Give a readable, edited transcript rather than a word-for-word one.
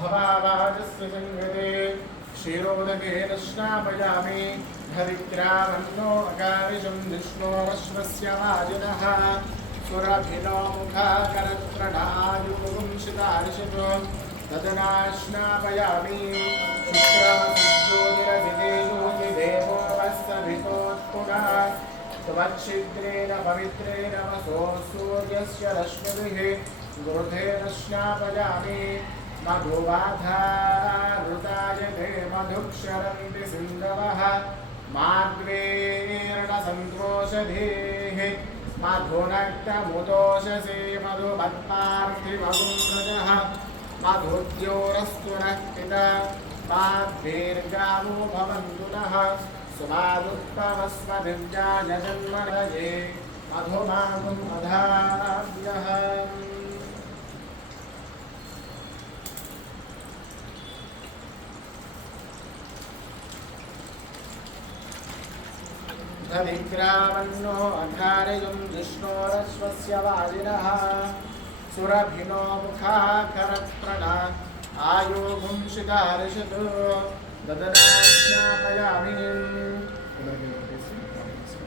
भवावाजस्य संगते क्षीरोदकेन स्नापयामि हरिग्रामन्नो अकारिशं विष्णोरश्वस्य वाजिनः सुरभिनो मुखाकरत्रणायुगुंसितारिषतो तदनाश्नापयामि शुक्रमसुज्योतिरभिदेवो वस्तभितोत्पुनः त्वच्छिद्रेण पवित्रेण वसो सूर्यस्य रश्मिभिः गृधेन स्नापयामि मधुवाधारुतायते मधुक्षरन्ति सिन्धवः माद्वेर्णसन्तोषधेः मधुनक्तमुदोषसे मधुमत्पार्थिवगुंसजः मधुद्योरस्तु नः पिता माद्वीर्गावो भवन्तु नः सुमादुत्तमस्मदिव्याय जन्मनये मधुमागुं मधाभ्यः धनिग्रामन्नो अघारिजुं जिष्णोरश्वस्य वाजिनः सुरभिनो मुखाकरत्रणा आयोगुंसितारिषतो ददनाश्नापयामि